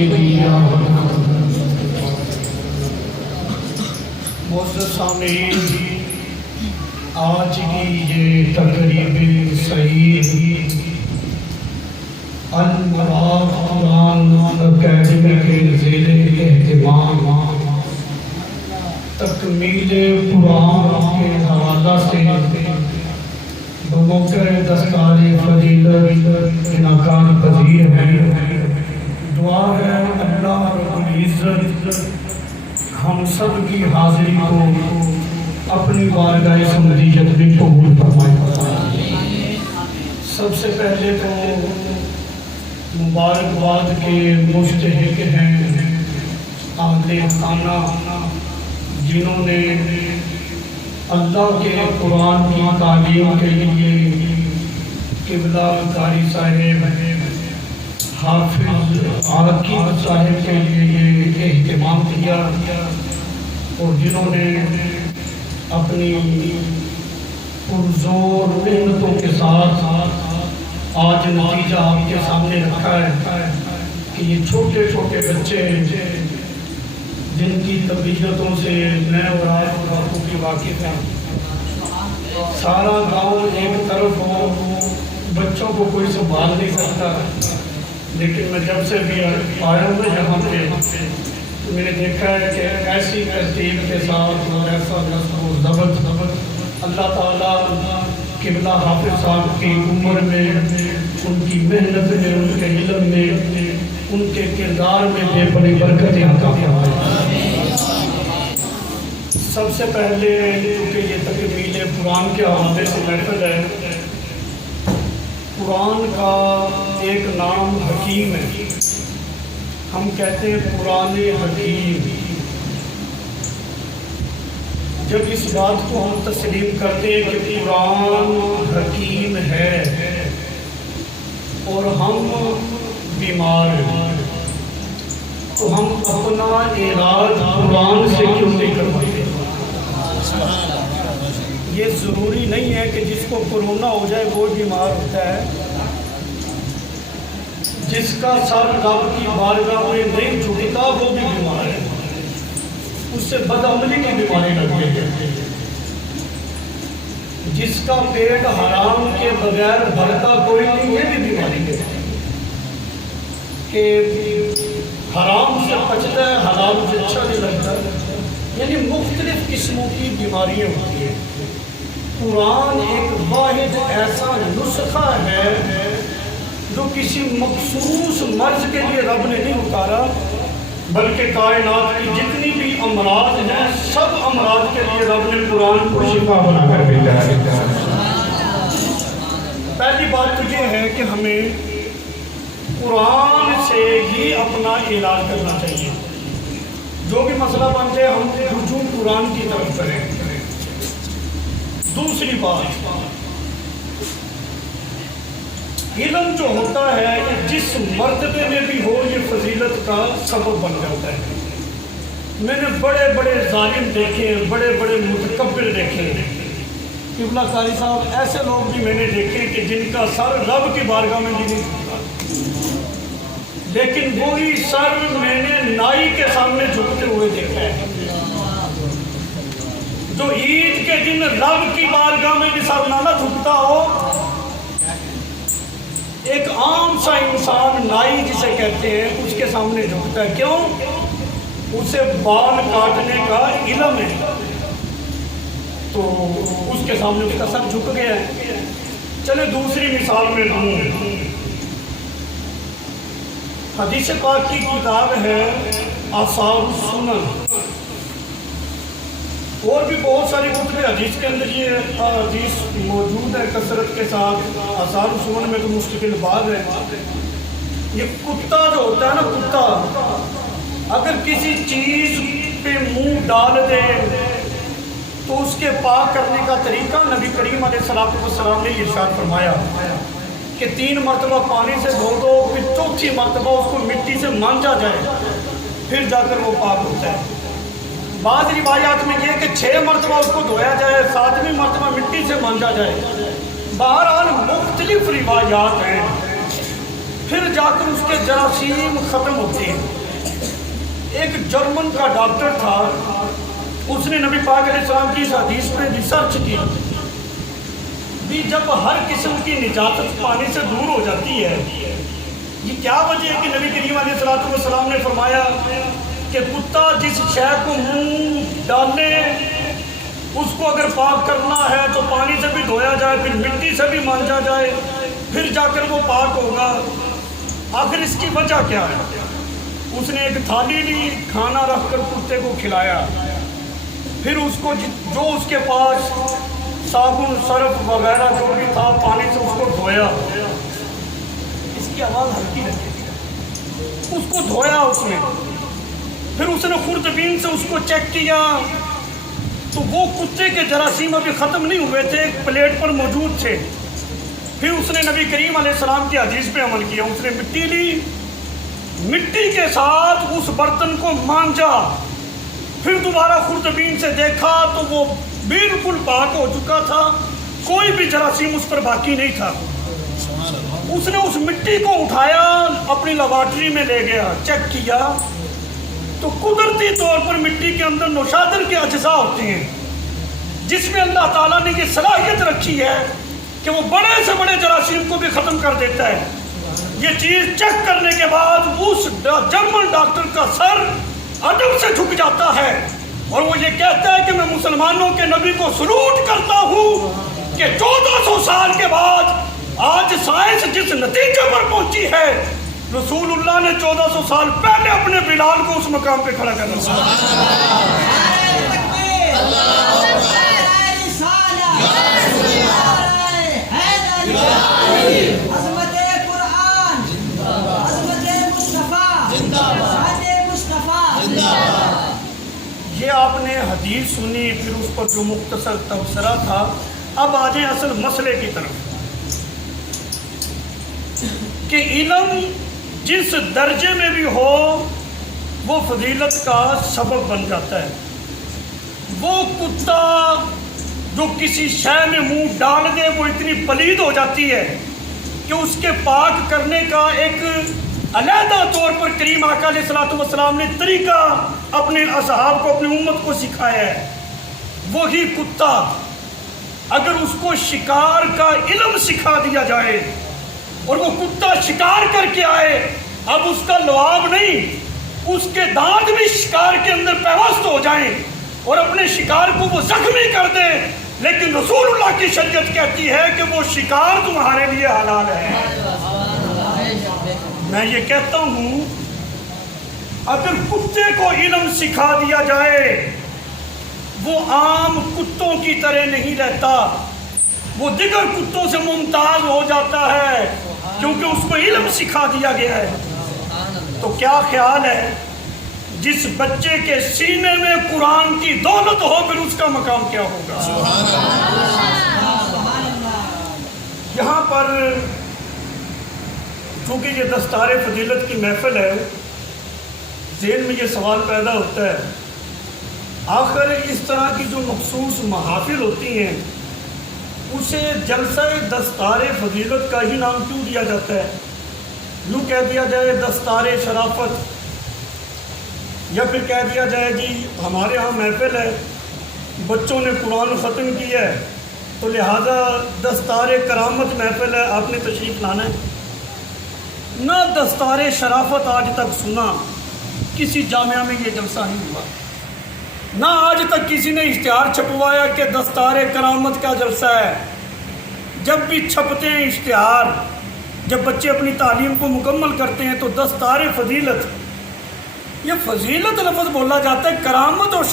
سیدیا معزز سامعین، آج کی یہ تقریب سعید المراد قرآن اکیڈمی کے زیر اہتمام تکمیل قرآن کے حوالہ سے بموقع دستار فضیلت انعقاد پذیر ہیں۔ دعا ہے اللہ رب العزت ہم سب کی حاضری کو اپنی بارگاہ سمدیت میں قبول فرمائے۔ سب سے پہلے تو مبارکباد کے مستحق ہیں اہل خانہ، جنہوں نے اللہ کے قرآن کی تعلیم کے لیے قبلہ قاری صاحب حافظ عاقب صاحب کے لیے یہ اہتمام کیا، اور جنہوں نے اپنی پرزور محنتوں کے ساتھ آج نتیجہ آپ کے سامنے رکھا ہے کہ یہ چھوٹے چھوٹے بچے جن کی طبیعتوں سے میں اور آپ بخوبی واقف ہیں، سارا گاؤں ایک طرف ہو، بچوں کو کوئی سنبھال نہیں سکتا، لیکن میں جب سے بھی آیا ہوں یہاں پہ تو میں نے دیکھا ہے کہ ایسی ترتیب کے ساتھ اور ایسا نظم و ضبط اللہ تعالیٰ قبلہ حافظ صاحب کی عمر میں، ان کی محنت میں، ان کے علم میں، ان کے کردار میں بے پناہ برکتیں عطا فرمائے۔ سب سے پہلے کیونکہ یہ تکمیل قرآن کے حوالے سے محفل ہے، قرآن کا ایک نام حکیم ہے، ہم کہتے ہیں قرآن حکیم۔ جب اس بات کو ہم تسلیم کرتے ہیں کہ قرآن حکیم ہے اور ہم بیمار ہیں، تو ہم اپنا علاج قرآن سے کیوں نہیں کرواتے؟ یہ ضروری نہیں ہے کہ جس کو کرونا ہو جائے وہ بیمار ہوتا ہے، جس کا سر رب کی بارگاہ میں نہیں جھکتا وہ بھی بیمار ہے، اس سے بدعملی کی بیماری لگ گئی ہے۔ جس کا پیٹ حرام کے بغیر بھرتا کوئی نہیں، یہ بھی بیماری ہے کہ حرام سے بچتا ہے، حلال سے اچھا نہیں لگتا، یعنی مختلف قسموں کی بیماریاں ہوتی ہیں۔ قرآن ایک واحد ایسا نسخہ ہے جو کسی مخصوص مرض کے لیے رب نے نہیں اتارا، بلکہ کائنات کی جتنی بھی امراض ہیں سب امراض کے لیے رب نے قرآن کو شفا بنا کر بھیجا ہے۔ پہلی بات تو یہ ہے کہ ہمیں قرآن سے ہی اپنا علاج کرنا چاہیے، جو بھی مسئلہ بن جائے ہم رجوع قرآن کی طرف کریں۔ دوسری بات، علم جو ہوتا ہے کہ جس مرتبے میں بھی ہو یہ فضیلت کا سبب بن جاتا ہے۔ میں نے بڑے بڑے ظالم دیکھے ہیں، بڑے بڑے متکبر دیکھے ہیں، قبلہ قاری صاحب ایسے لوگ بھی میں نے دیکھے کہ جن کا سر رب کی بارگاہ میں بھی نہیں جھکتا، لیکن وہی سر میں نے نائی کے سامنے جھکتے ہوئے دیکھا ہے، جو عید کے دن رب کی بارگاہ میں بھی سر نہ جھکتا ہو، ایک عام سا انسان نائی جسے کہتے ہیں اس کے سامنے جھکتا ہے۔ کیوں؟ اسے بال کاٹنے کا علم ہے، تو اس کے سامنے اس کا سر جھک گیا ہے۔ چلے دوسری مثال میں دوں، حدیث پاک کی کتاب ہے آثار السنن، اور بھی بہت ساری کتب حدیث کے اندر یہ حدیث موجود ہے کثرت کے ساتھ۔ آثار السنن میں تو مستقل باب ہے۔ یہ کتا جو ہوتا ہے نا، کتا اگر کسی چیز پہ منہ ڈال دے تو اس کے پاک کرنے کا طریقہ نبی کریم علیہ السلام نے ارشاد فرمایا کہ 3 مرتبہ پانی سے دھو دو، پھر چوتھی مرتبہ اس کو مٹی سے مانجا جائے، پھر جا کر وہ پاک ہوتا ہے۔ بعض روایات میں یہ کہ 6 مرتبہ اس کو دھویا جائے، 7ویں مرتبہ مٹی سے مانجا جائے۔ بہرحال مختلف روایات ہیں۔ پھر جا کر اس کے جراثیم ختم ہوتے ہیں۔ ایک جرمن کا ڈاکٹر تھا، اس نے نبی پاک علیہ السلام کی اس حدیث پہ ریسرچ کی بھی جب ہر قسم کی نجاست پانی سے دور ہو جاتی ہے، یہ کیا وجہ ہے کہ نبی کریم علیہ السلام نے فرمایا کہ کتا جس شے کو منہ ڈالنے اس کو اگر پاک کرنا ہے تو پانی سے بھی دھویا جائے، پھر مٹی سے بھی مانجا جائے، پھر جا کر وہ پاک ہوگا۔ آخر اس کی وجہ کیا ہے؟ اس نے ایک تھالی لی، کھانا رکھ کر کتے کو کھلایا، پھر اس کو جو اس کے پاس صابن سرف وغیرہ جو بھی تھا پانی سے اس کو دھویا۔ اس کی آواز ہلکی لگی، اس کو دھویا اس نے، پھر اس نے خوردبین سے اس کو چیک کیا تو وہ کتے کے جراثیم ابھی ختم نہیں ہوئے تھے، ایک پلیٹ پر موجود تھے۔ پھر اس نے نبی کریم علیہ السلام کی حدیث پہ عمل کیا، اس نے مٹی لی، مٹی کے ساتھ اس برتن کو مانجا، پھر دوبارہ خوردبین سے دیکھا تو وہ بالکل پاک ہو چکا تھا، کوئی بھی جراثیم اس پر باقی نہیں تھا۔ اس نے اس مٹی کو اٹھایا، اپنی لیبارٹری میں لے گیا، چیک کیا تو قدرتی طور پر مٹی کے اندر نوشادر کے اجزاء ہوتے ہیں جس میں اللہ تعالیٰ نے یہ صلاحیت رکھی ہے کہ وہ بڑے سے بڑے جراثیم کو بھی ختم کر دیتا ہے۔ یہ چیز چیک کرنے کے بعد اس جرمن ڈاکٹر کا سر ادب سے جھک جاتا ہے اور وہ یہ کہتا ہے کہ میں مسلمانوں کے نبی کو سلوٹ کرتا ہوں کہ 1400 سال کے بعد آج سائنس جس نتیجے پر پہنچی ہے، رسول اللہ نے 1400 سال پہلے اپنے بلال کو اس مقام پہ کھڑا کر رکھا۔ یہ آپ نے حدیث سنی، پھر اس پر جو مختصر تبصرہ تھا۔ اب آ جائیں اصل مسئلے کی طرف کہ علم جس درجے میں بھی ہو وہ فضیلت کا سبب بن جاتا ہے۔ وہ کتا جو کسی شے میں منہ ڈال دے وہ اتنی پلید ہو جاتی ہے کہ اس کے پاک کرنے کا ایک علیحدہ طور پر کریم آقا علیہ السلام نے طریقہ اپنے اصحاب کو، اپنی امت کو سکھایا ہے۔ وہی کتا اگر اس کو شکار کا علم سکھا دیا جائے اور وہ کتا شکار کر کے آئے، اب اس کا لعاب نہیں، اس کے دانت بھی شکار کے اندر پیوست ہو جائیں اور اپنے شکار کو وہ زخمی کر دے، لیکن رسول اللہ کی شریعت کہتی ہے کہ وہ شکار تمہارے لیے حلال ہے۔ میں یہ کہتا ہوں اگر کتے کو علم سکھا دیا جائے وہ عام کتوں کی طرح نہیں رہتا، وہ دیگر کتوں سے ممتاز ہو جاتا ہے کیونکہ اس کو علم سکھا دیا گیا ہے۔ تو کیا خیال ہے جس بچے کے سینے میں قرآن کی دولت ہو پھر اس کا مقام کیا ہوگا؟ یہاں پر چونکہ یہ دستار فضیلت کی محفل ہے، ذہن میں یہ سوال پیدا ہوتا ہے آخر اس طرح کی جو مخصوص محافل ہوتی ہیں اسے جلسہ دستار فضیلت کا ہی نام کیوں دیا جاتا ہے؟ یوں کہہ دیا جائے دستار شرافت، یا پھر کہہ دیا جائے جی ہمارے ہاں محفل ہے، بچوں نے قرآن ختم کیا ہے تو لہٰذا دستار کرامت محفل ہے، آپ نے تشریف لانا ہے۔ نہ دستار شرافت آج تک سنا، کسی جامعہ میں یہ جلسہ نہیں ہوا، نہ آج تک کسی نے اشتہار چھپوایا کہ دستار کرامت کا جلسہ ہے۔ جب بھی چھپتے ہیں اشتہار، جب بچے اپنی تعلیم کو مکمل کرتے ہیں تو دستار فضیلت، یہ فضیلت لفظ بولا جاتا ہے، کرامت اور